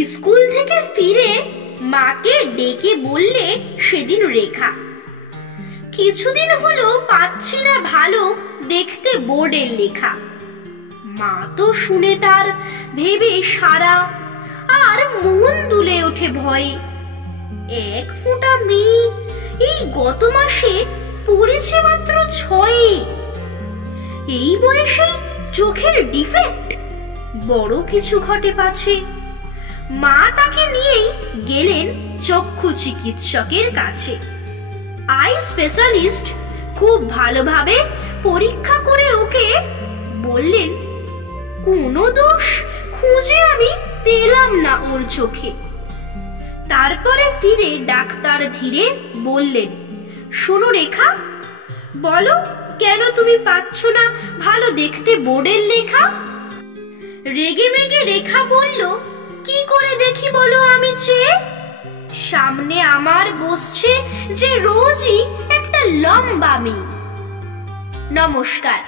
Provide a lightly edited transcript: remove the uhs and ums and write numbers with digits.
School থেকে ফিরে মাকে ডেকে বললে সেদিন রেখা, কিছুদিন হলো পাচ্ছি না ভালো দেখতে বোর্ডের লেখা। মা তো শুনে তার ভেবে সারা, আর মন দুলে ওঠে ভয়ে। এক ফোঁটা মেয়ে এই গত মাসে পড়েছে মাত্র 6। এই বয়সে চোখের ডিফেক্ট, বড় কিছু ঘটে পাছে। মা তাকে নিয়েই গেলেন চক্ষু চিকিৎসকের কাছে। আই স্পেশালিস্ট খুব ভালোভাবে পরীক্ষা করে ওকে বললেন, কোনো দোষ খুঁজে আমি পেলাম না ওর চোখে। তারপরে ফিরে ডাক্তার ধীরে বললেন, শোনো রেখা, বলো কেন তুমি পাচ্ছ না ভালো দেখতে বোর্ডের লেখা? রেগে মেগে রেখা বলল, কি করে দেখি বলো আমি চেয়ে? সামনে আমার বসছে যে রোজই একটা লম্বা মেয়ে। নমস্কার।